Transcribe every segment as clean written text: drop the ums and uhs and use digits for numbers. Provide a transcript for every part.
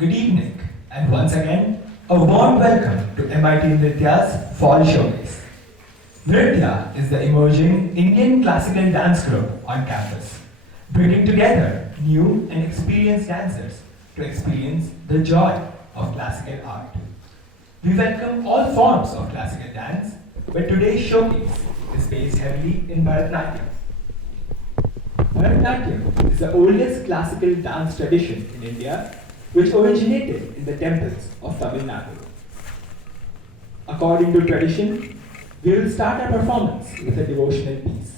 Good evening, and once again, a warm welcome to MIT Nritya's Fall Showcase. Nritya is the emerging Indian classical dance group on campus, bringing together new and experienced dancers to experience the joy of classical art. We welcome all forms of classical dance, but today's showcase is based heavily in Bharatanatyam. Bharatanatyam is the oldest classical dance tradition in India, which originated in the temples of Tamil Nadu. According to tradition, we will start our performance with a devotional piece.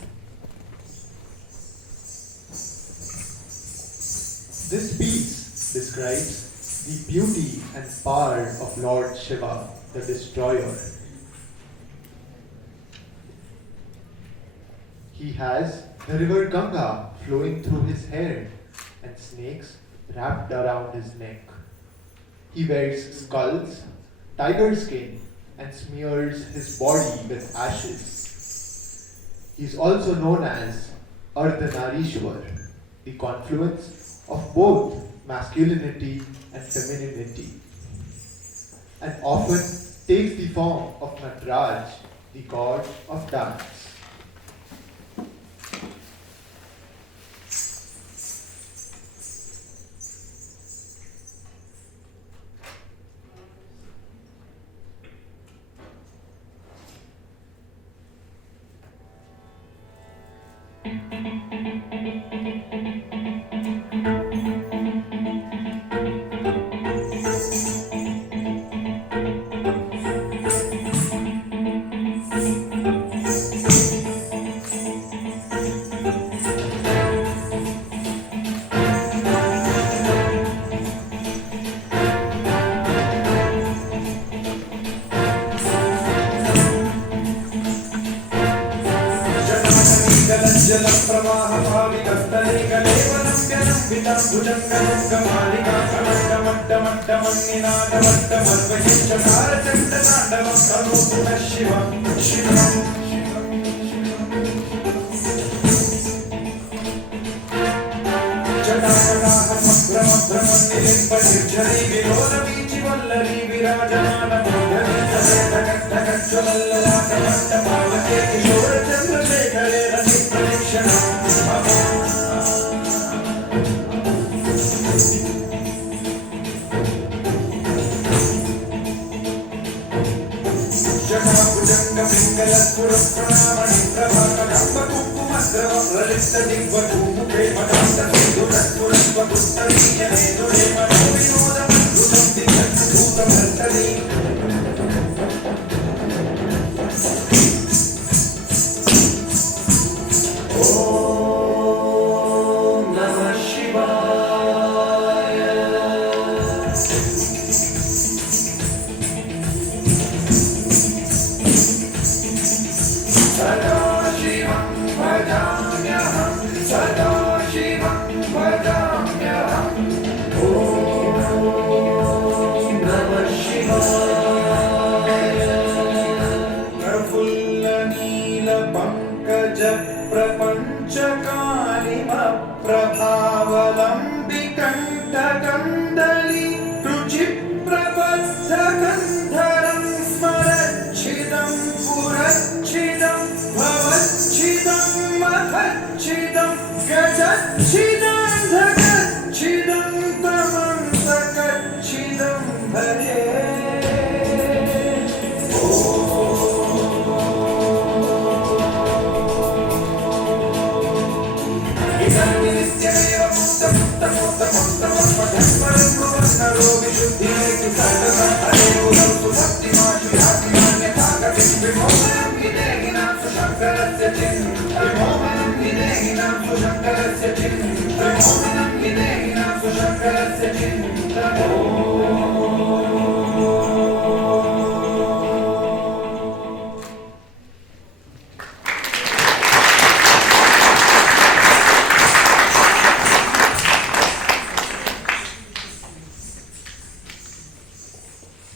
This piece describes the beauty and power of Lord Shiva, the destroyer. He has the river Ganga flowing through his hair and snakes wrapped around his neck. He wears skulls, tiger skin, and smears his body with ashes. He is also known as Ardhanarishwar, the confluence of both masculinity and femininity, and often takes the form of Nataraj, the god of dance.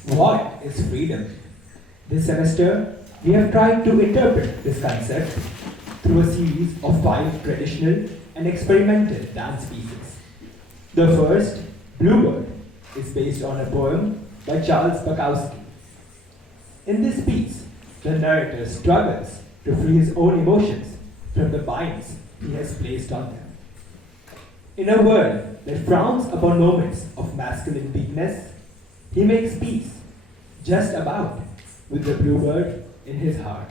What is freedom? This semester, we have tried to interpret this concept through a series of 5 traditional and experimental dance pieces. The first, Bluebird, is based on a poem by Charles Bukowski. In this piece, the narrator struggles to free his own emotions from the binds he has placed on them. In a world that frowns upon moments of masculine weakness, he makes peace, just about, with the bluebird in his heart.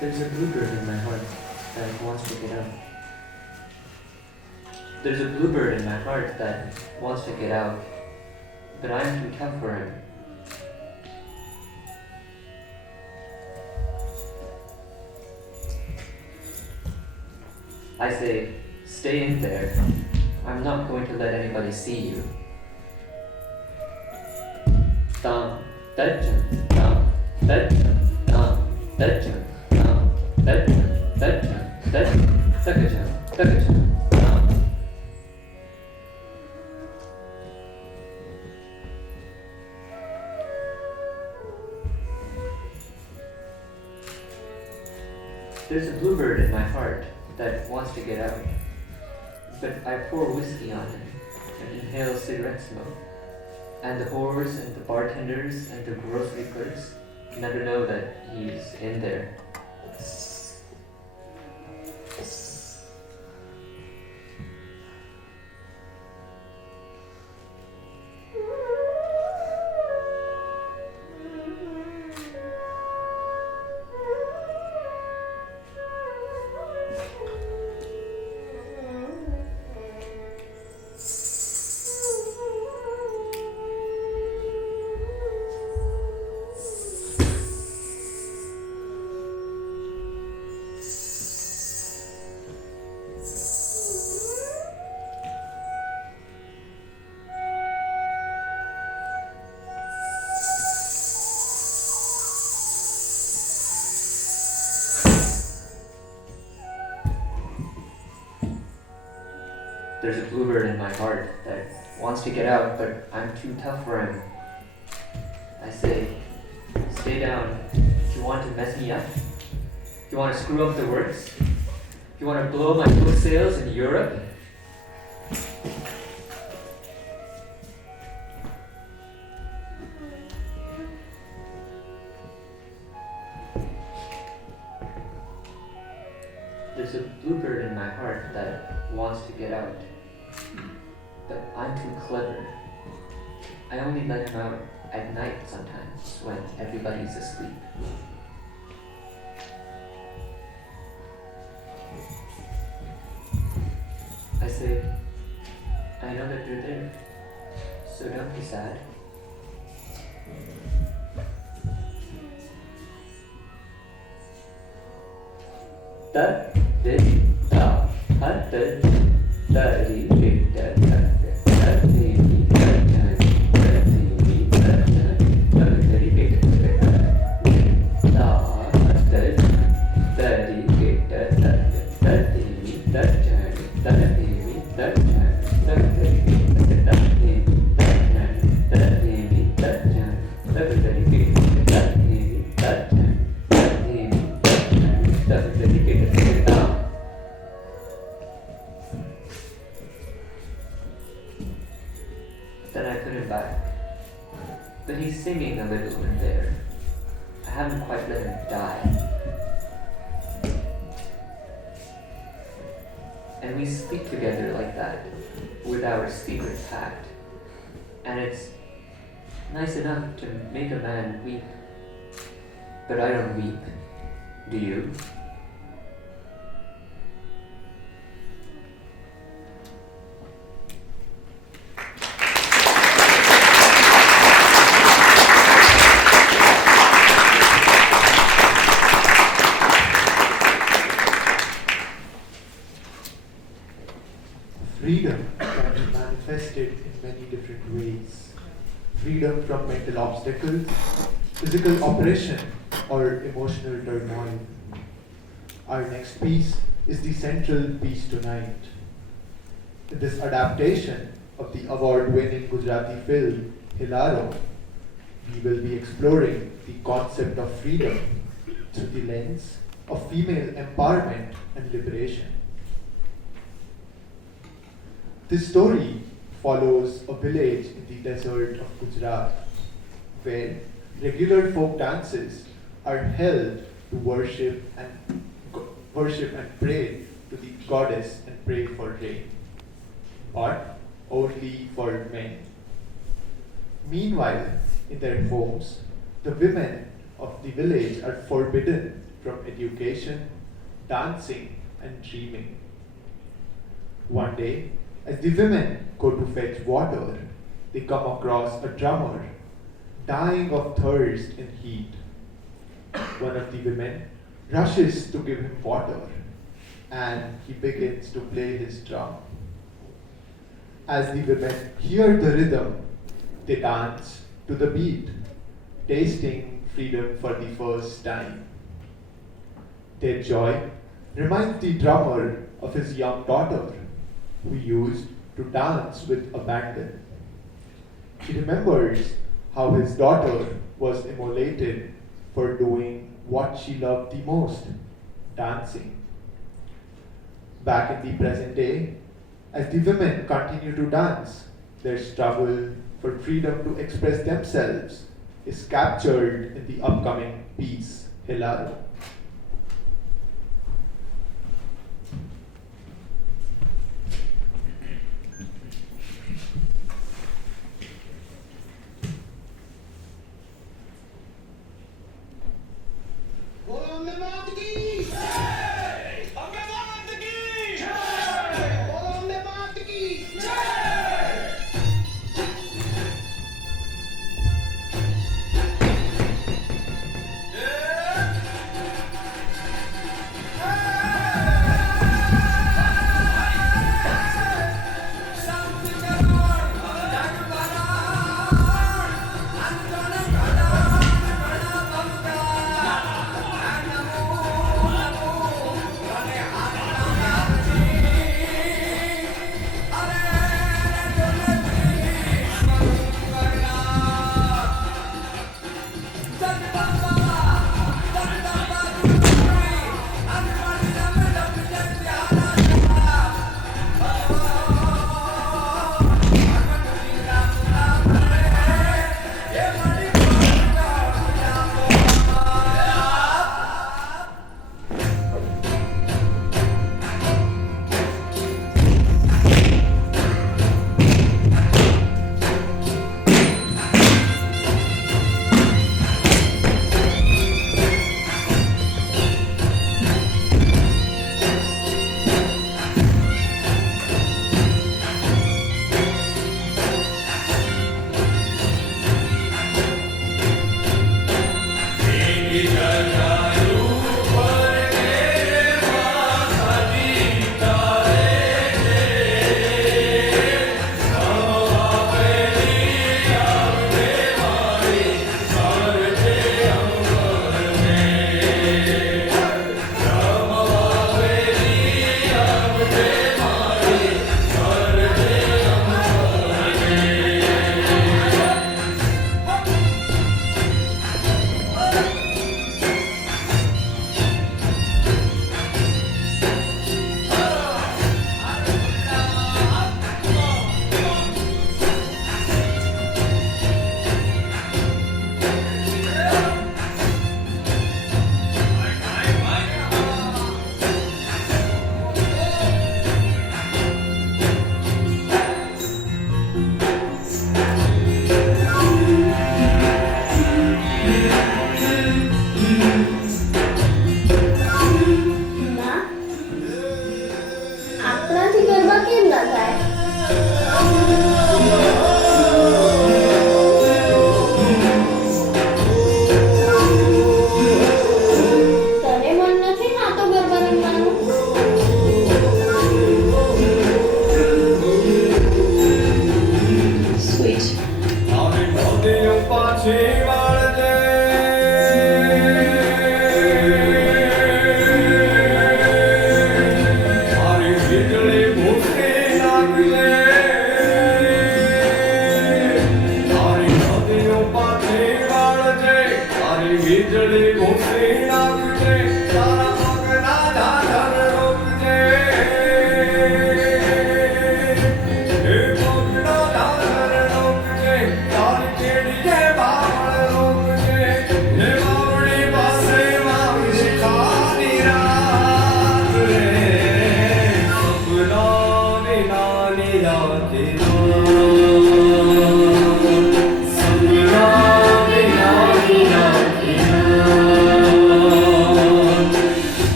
There's a bluebird in my heart that wants to get out. There's a bluebird in my heart that wants to get out, but I'm too tough for him. I say, stay in there. I'm not going to let anybody see you. Dum, dajum, dum, dajum, dum, dajum, dum, dajum, dajum, dajum, dakajum, dakajum, dum. There's a bluebird in my heart that wants to get out, but I pour whiskey on him and inhale cigarette smoke, and the whores and the bartenders and the grocery clerks never know that he's in there. There's a bluebird in my heart that wants to get out, but I'm too tough for him. I say, stay down. If you want to mess me up, if you want to screw up the works, if you want to blow my book sales in Europe, there's a bluebird in my heart that wants to get out, but I'm too clever. I only let him out at night sometimes when everybody's asleep. I say, I know that you're there, so don't be sad. Da di da ha da da di di da da da di di da da da di da da da di di da da ha da da di di da da da di da da da di da da da di da di da di da Then I put him back. But he's singing a little in there. I haven't quite let him die. And we sleep together with our secret pact. And it's nice enough to make a man weep. But I don't weep. Do you? Freedom can be manifested in many different ways. Freedom from mental obstacles, physical oppression, or emotional turmoil. Our next piece is the central piece tonight. In this adaptation of the award-winning Gujarati film Hellaro, we will be exploring the concept of freedom through the lens of female empowerment and liberation. This story follows a village in the desert of Gujarat, where regular folk dances are held to worship and pray to the goddess and pray for rain, but only for men. Meanwhile, in their homes, the women of the village are forbidden from education, dancing, and dreaming. One day, as the women go to fetch water, they come across a drummer dying of thirst and heat. One of the women rushes to give him water, and he begins to play his drum. As the women hear the rhythm, they dance to the beat, tasting freedom for the first time. Their joy reminds the drummer of his young daughter, who used to dance with abandon. He remembers how his daughter was immolated for doing what she loved the most, dancing. Back in the present day, as the women continue to dance, their struggle for freedom to express themselves is captured in the upcoming piece, Hellaro.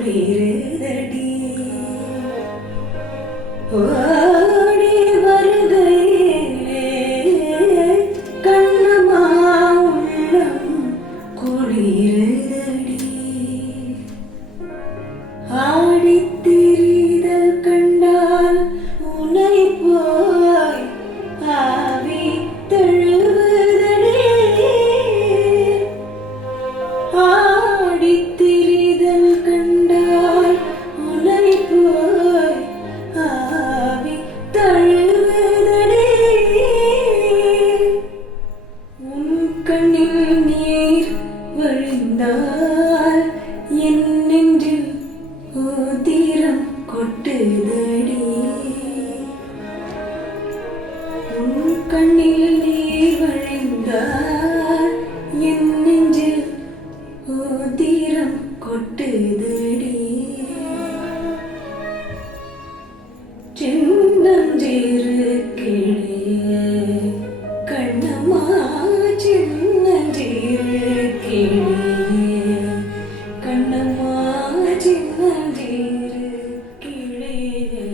குளிருதடி ஓடி வருகையிலே கண்ணம்மா உள்ளம் குளிருதடி ஆடித்திரிதல் கண்டால் உனை போய் ஆவி தழுவுதடி ஆடித்திரிதல் கண்டால் உனை போய் ஆவி தழுவுதடி உன் கண்ணில் நீர் வழிந்தால் என் நெஞ்சில் உதிரம் கொட்டுதடி உன் கண்ணில் நீர் வழிந்தால் என் நெஞ்சில் உதிரம் கொட்டுதடி சின்னஞ்சிறு கிளியே கண்ணம்மா சின்னஞ்சிறு கிளியே கண்ணம்மா சின்னஞ்சிறு கிளியே.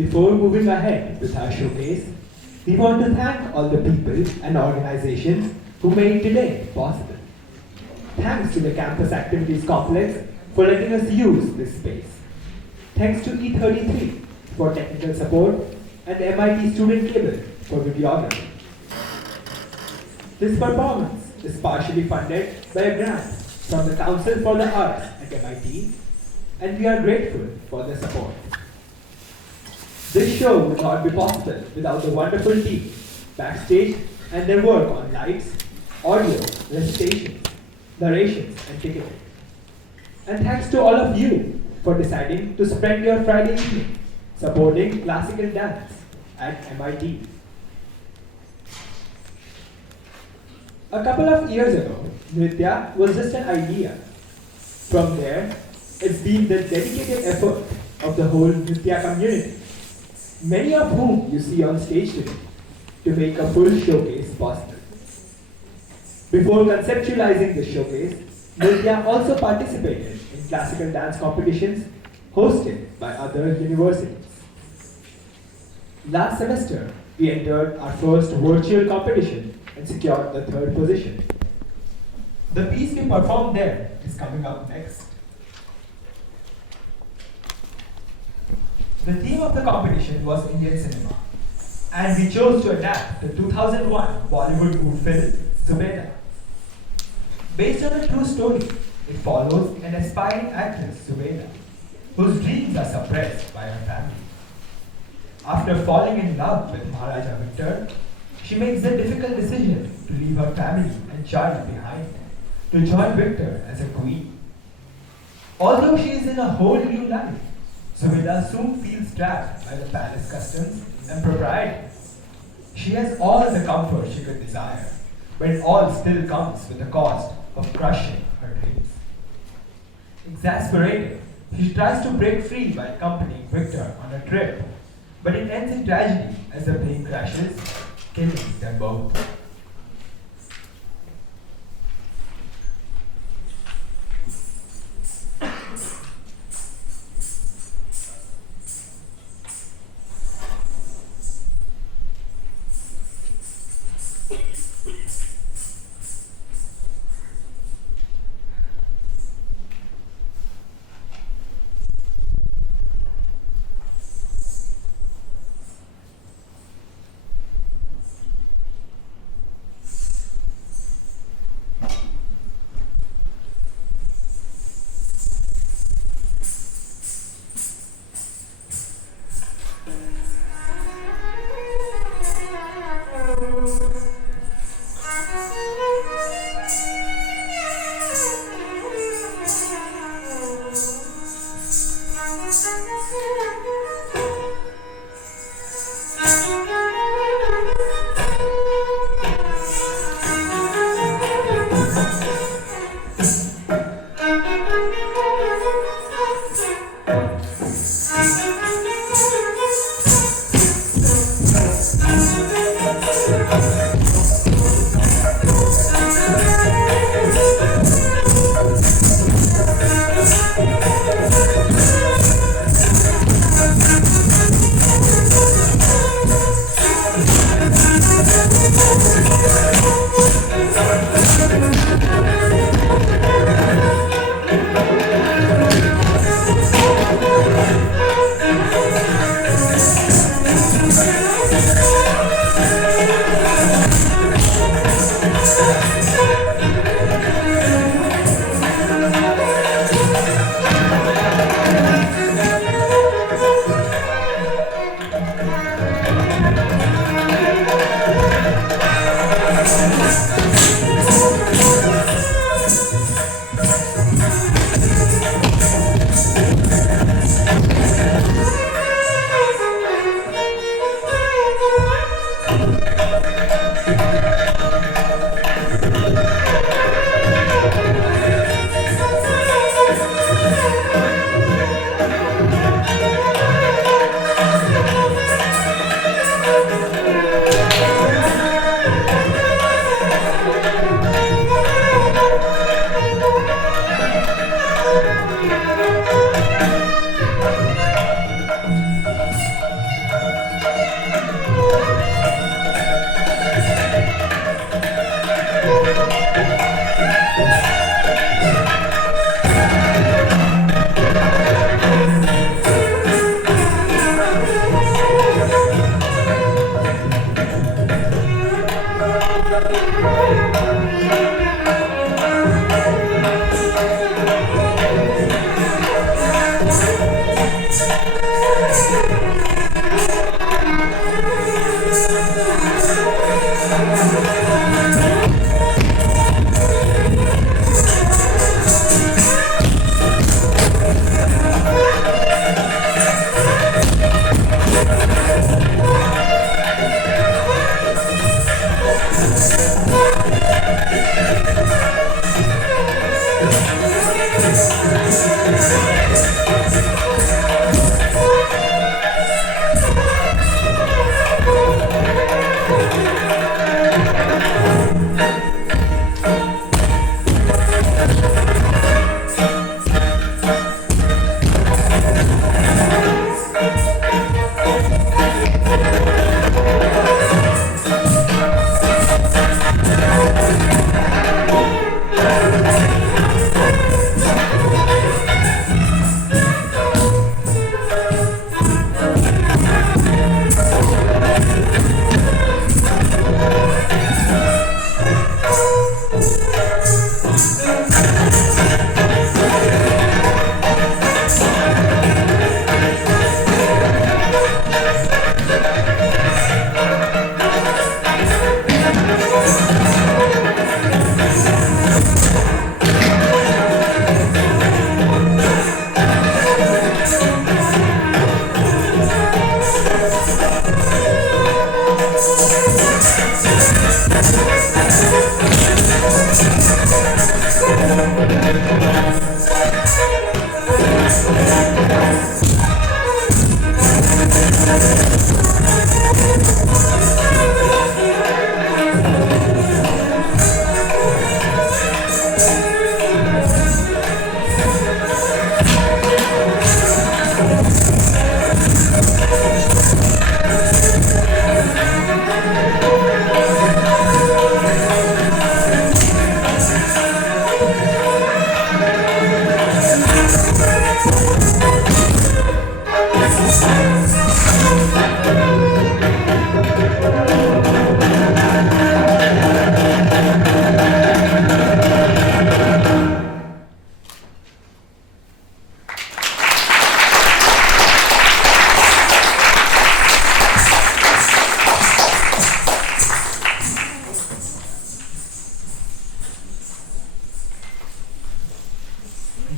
Before moving ahead with our showcase, we want to thank all the people and organizations who made today possible. Thanks to the Campus Activities Complex for letting us use this space. Thanks to E33 for technical support and the MIT Student Cable for videography. This performance is partially funded by a grant from the Council for the Arts at MIT, and we are grateful for their support. This show would not be possible without the wonderful team backstage and their work on lights, audio, recitations, narrations, and ticketing. And thanks to all of you for deciding to spend your Friday evening supporting classical dance at MIT. A couple of years ago, Nritya was just an idea. From there, it's been the dedicated effort of the whole Nritya community, many of whom you see on stage today, to make a full showcase possible. Before conceptualizing the showcase, Nritya also participated in classical dance competitions hosted by other universities. Last semester, we entered our first virtual competition and secured the 3rd position. The piece we performed there is coming up next. The theme of the competition was Indian cinema, and we chose to adapt the 2001 Bollywood mood film Zubeidaa. Based on a true story, it follows an aspiring actress, Zubeidaa, whose dreams are suppressed by her family. After falling in love with Maharaja Victor, she makes the difficult decision to leave her family and child behind to join Victor as a queen. Although she is in a whole new life, Zubeidaa soon feels trapped by the palace customs and propriety. She has all the comfort she could desire, but it all still comes with the cost of crushing her dreams. Exasperated, she tries to break free by accompanying Victor on a trip, but it ends in tragedy as the plane crashes, killing them both.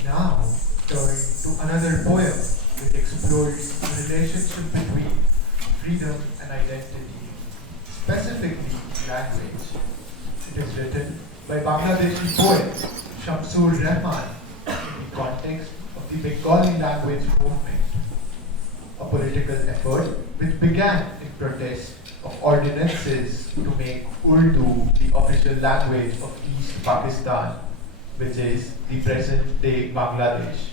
He now turned to another poem which explores the relationship between freedom and identity, specifically language. It is written by Bangladeshi poet Shamsur Rahman in the context of the Bengali language movement, a political effort which began in protest of ordinances to make Urdu the official language of East Pakistan, which is the present-day Bangladesh,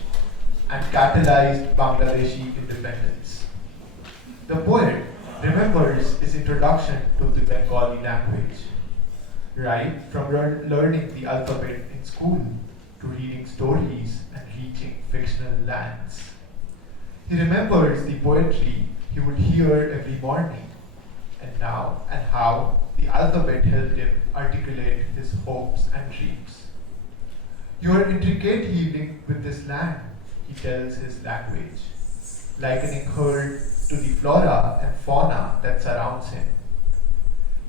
and catalyzed Bangladeshi independence. The poet remembers his introduction to the Bengali language, right from learning the alphabet in school to reading stories and reaching fictional lands. He remembers the poetry he would hear every morning, and how the alphabet helped him articulate his hopes and dreams. Your intricate healing with this land, he tells his language, likening her to the flora and fauna that surrounds him.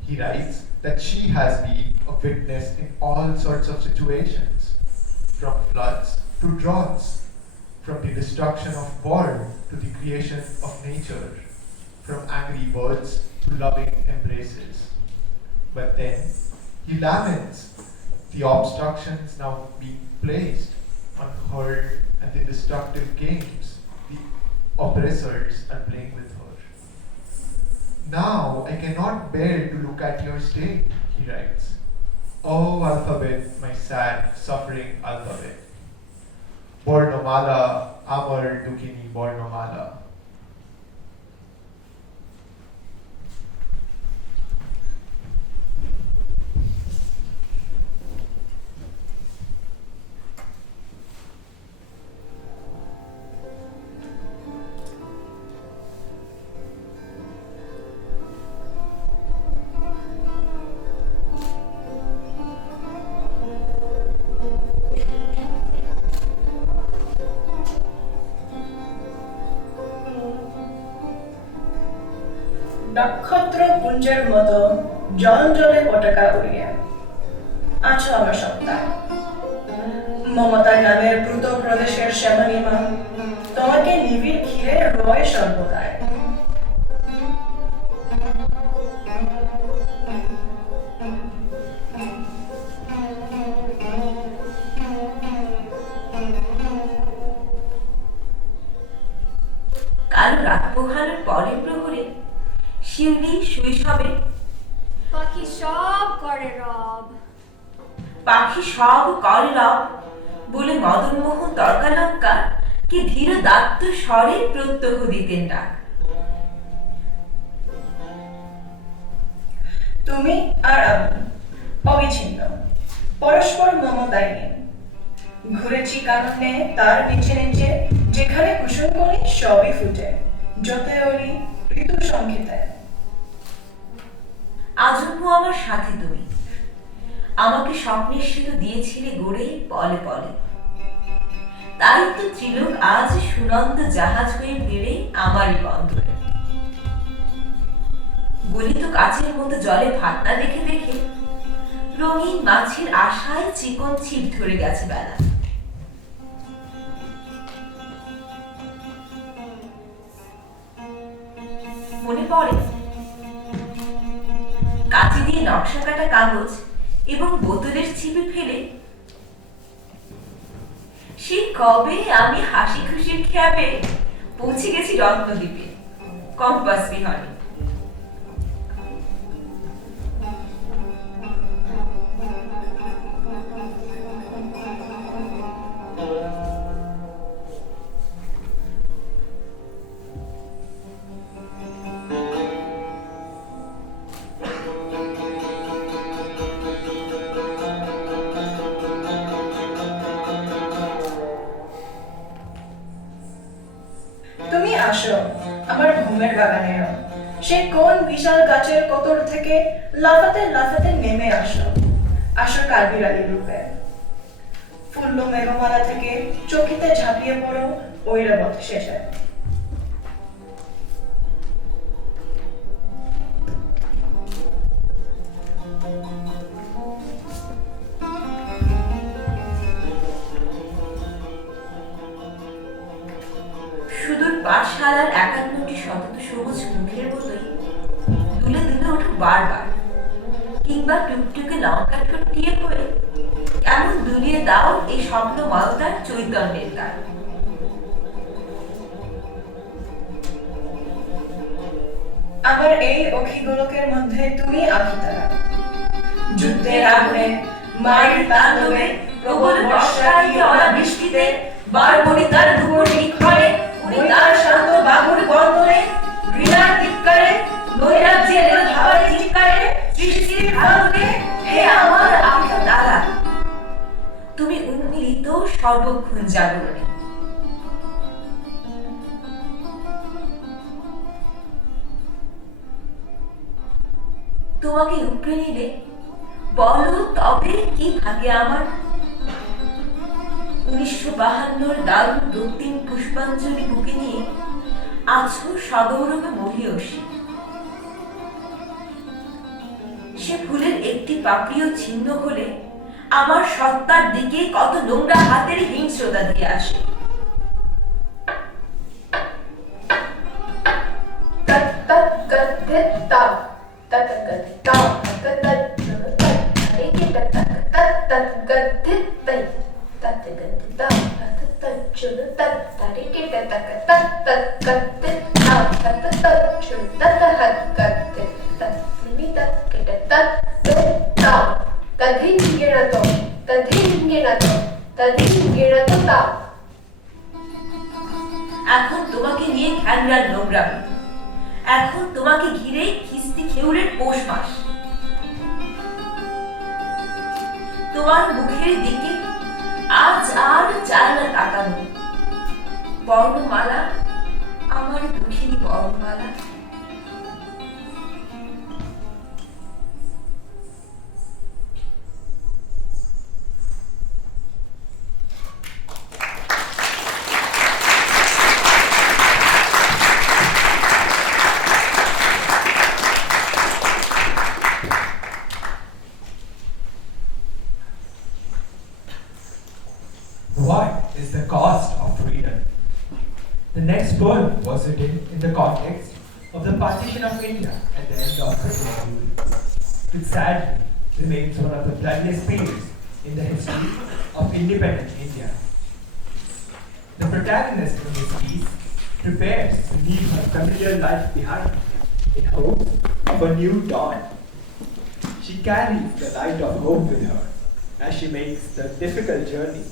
He writes that she has been a witness in all sorts of situations, from floods to droughts, from the destruction of war to the creation of nature, from angry words to loving embraces. But then he laments the obstructions now being placed on her and the destructive games the oppressors are playing with her. Now I cannot bear to look at your state, he writes. Oh alphabet, my sad, suffering alphabet. Bornomala, Amar, Dukhini, Bornomala. নক্ষত্র পুঞ্জের মতো জল জলে পতাকা উড়িয়ে আছো আমার সপ্তাহ মমতা নামের দ্রুত প্রদেশের শ্যামলিমা তোমাকে নিবিড় ঘিরে রয় সর্বদায় কাল রাত পোহানোর পরের প্রহরে শিউলি শৈশবে পাখি সব করে রব বলে মদনমোহন তর্কালঙ্কা কি ধীর দাত্ত স্বরে প্রত্যহ দিতেন ডাক। তুমি আর আমি অবিচ্ছিন্ন পরস্পর মমতায় নেই ঘুরেছি কারণে তার নিচে নিচে যেখানে কুসুম করি সবই ফুটে যতে ওরি ঋতু সংহিতে আজন্ম আমার সাথে তুমি আমাকে স্বপ্নের সেতু দিয়েছিলে গড়ে পলে পলে তাই তো ত্রিলোক আজ সুনন্দ জাহাজ হয়ে ভিড়ে আমারই বন্দরে গলিত কাচের মতো জলে ভাতনা দেখে দেখে রঙিন মাছের আশায় চিকন ছিপ ধরে গেছে বেলা মনে পড়ে কাঁচি দিয়ে নকশা কাটা কাগজ এবং বোতলের ছিপে ফেলে সেই কবে আমি হাসি খুশির খেয়াবে পৌঁছে গেছি রত্নদ্বীপে কম্পাস বিহনে তুমি আসো আমার ঘুমের বাগানেও সে কোন বিশাল গাছের কোতর থেকে লাফাতে লাফাতে নেমে আসো আসো কালবিড়ালি রূপে ফুল্ল মেঘমালা থেকে চকিতে ঝাঁপিয়ে পড়ো ঐরাবত শেষে গাছপালার 51টি শতত সবুজ মুখের মতোই দুলে দুলে ওঠো বারবার, কিংবা টুকটুকে লঙ্কা ঠুটিয়ে পড়ে এমন দুলিয়ে দাও এই স্বপ্ন মালতার চৈতন্যের দ্বার। আমার এই অখিগোলকের মধ্যে তুমি আখিতারা, যুদ্ধের আগুনে, মায়ের তাণ্ডবে, প্রবল বর্ষায় অনাবৃষ্টিতে, বারবণিতার ধুমুর নিক্ষণে, উনিতার শান্ত বাহুর বন্ধনে, ঘৃণার ধিক্কারে, নৈরাজ্যের ধারে চিৎকারে, সৃষ্টির ভারতে, হে আমার আখিতারা, তুমি উন্মিলিত সর্বক্ষণ জাগরণে। তোমাকে উপড়ে নিলে বলো তবে কি থাকে আমার? 1952 দারুণ দক্ষিণ পুষ্পাঞ্জলি বুকে নিয়ে আছো সগৌরবে মহিয়সী। সে ফুলের একটি পাপড়িও ছিন্ন হলে আমার সত্তার দিকে কত নোংরা হাতের হিংস্রতা দিয়ে আসে। এখন তোমাকে নিয়ে খ্যাংরার নোংরামি, এখন তোমাকে ঘিরে খিস্তি খেউরের পৌষ মাস। তোমার মুখের দিকে আজ আর চায় না তাকানো। বর্ণমালা, আমার দুঃখিনী বর্ণমালা। What is the cost of freedom? The next poem was written in the context of the partition of India at the end of British rule, which sadly remains one of the bloodiest periods in the history of independent India. The protagonist in this piece prepares to leave her familiar life behind in hopes of a new dawn. She carries the light of hope with her as she makes the difficult journey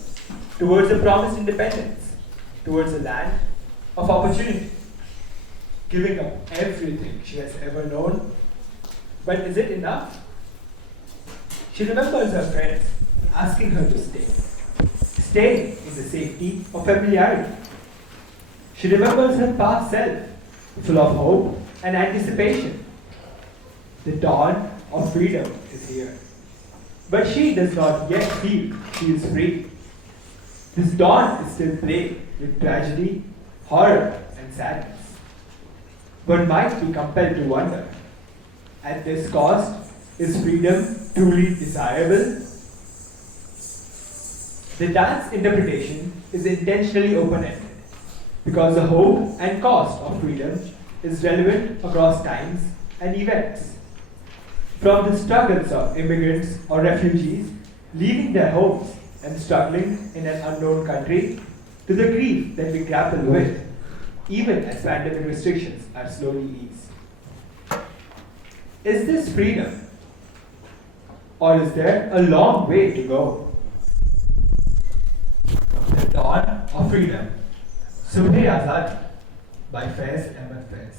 towards a promised independence, towards a land of opportunity, giving up everything she has ever known. But is it enough? She remembers her friends asking her to stay in the safety of familiarity. She remembers her past self, full of hope and anticipation. The dawn of freedom is here. But she does not yet feel she is free. This dawn is still plagued with tragedy, horror, and sadness. One might be compelled to wonder, at this cost, is freedom truly desirable? The dance interpretation is intentionally open-ended because the hope and cost of freedom is relevant across times and events. From the struggles of immigrants or refugees leaving their homes and struggling in an unknown country, to the grief that we grapple with, even as pandemic restrictions are slowly eased. Is this freedom? Or is there a long way to go? The Dawn of Freedom, Subh-e-Azaadi by Faiz, Ahmad Faiz.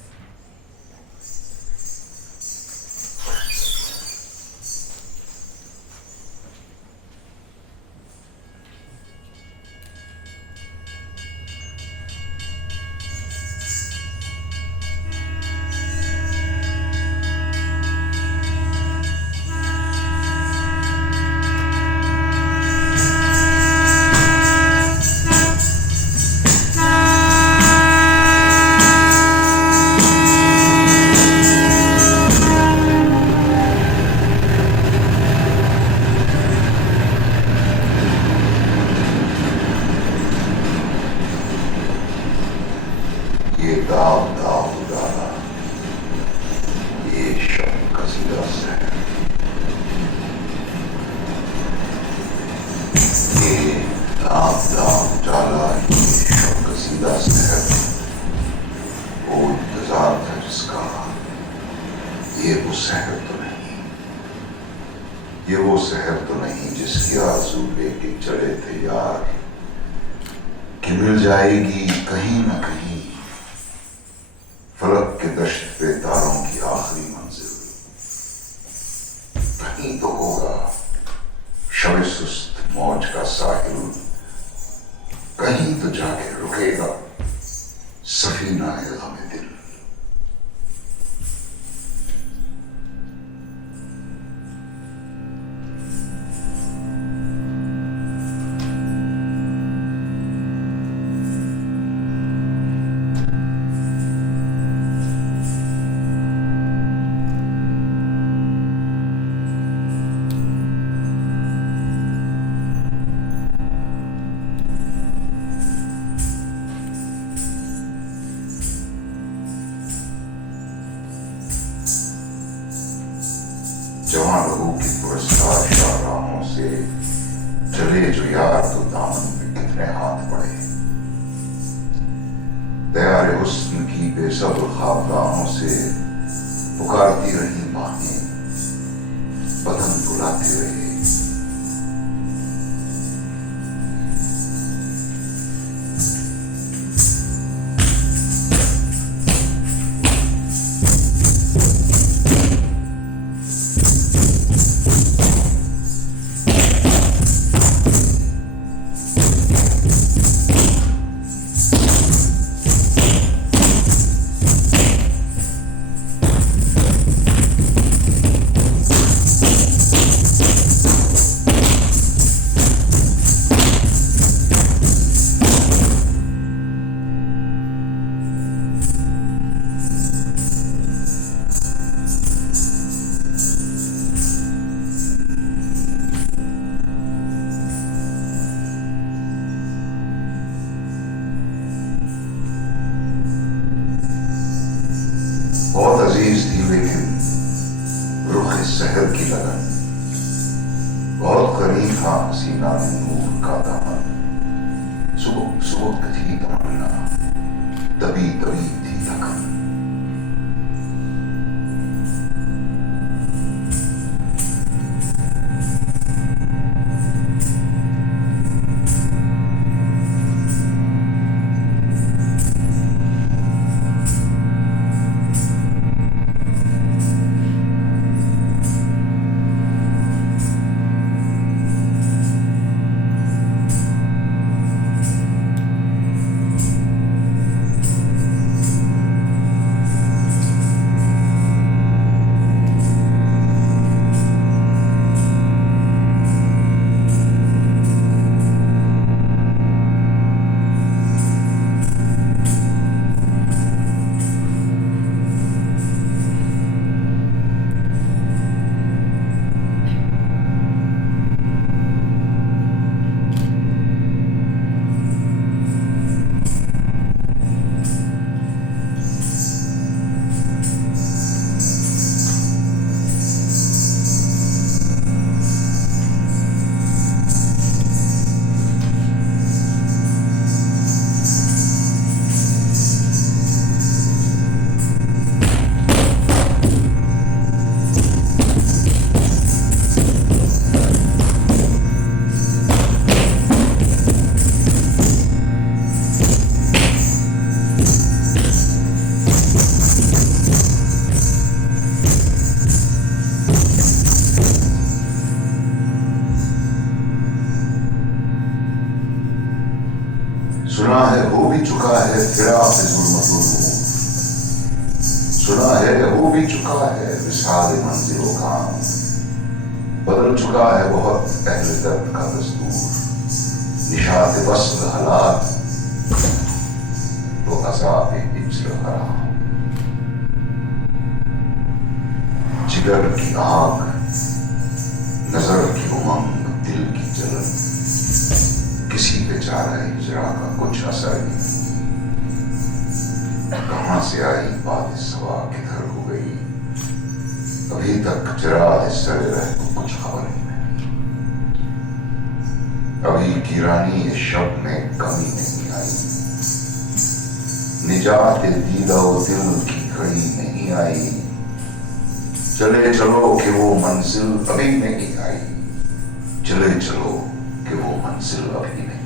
ये वो शहर तो नहीं, ये वो शहर तो नहीं जिसकी आरज़ू लेके चले थे यार कि मिल जाएगी कहीं ना कहीं फलक के दश्त पे तारों की आखिरी मंजिल। कहीं तो होगा शब सुस्त मौज का साहिल, कहीं तो जाके रुकेगा सफीना ए गम दिल। जवान लोगों की पुरस्कार शाहराहों से चले जो यार तो दामन में कितने हाथ पड़े। दयारे हुस्न की बेसब्र ख्वाबगाहों से पुकारती रही बाहें, बदन बुलाते रहे। बहुत अजीज थी लेकिन रुख सहर की लगन, बहुत करीब था हसीना में नूर का दामन। सुबह सुबह थी तमन्ना, तभी तभी थी लगन। सुना है हो भी चुका है फिराक जुल्मतुल नूर, सुना है हो भी चुका है विसाल मंजिलों का, बदल चुका है बहुत अहले दर्द का दस्तूर। निशात वस्ल हालात तो अज़ाब हिज्र हराम, जिगर की आग, नजर की उमंग, दिल की जलन, किसी बेचारा हिजरा का कुछ असर नहीं। कहां से आई बात सवा किधर हो गई, अभी तक चिराग सरे रह को कुछ खबर नहीं। अभी की रानी इस शब में कमी नहीं आई, निजात दीदा दिल की घड़ी नहीं आई। चले चलो कि वो मंजिल अभी नहीं आई, चले चलो कि वो मंजिल अभी नहीं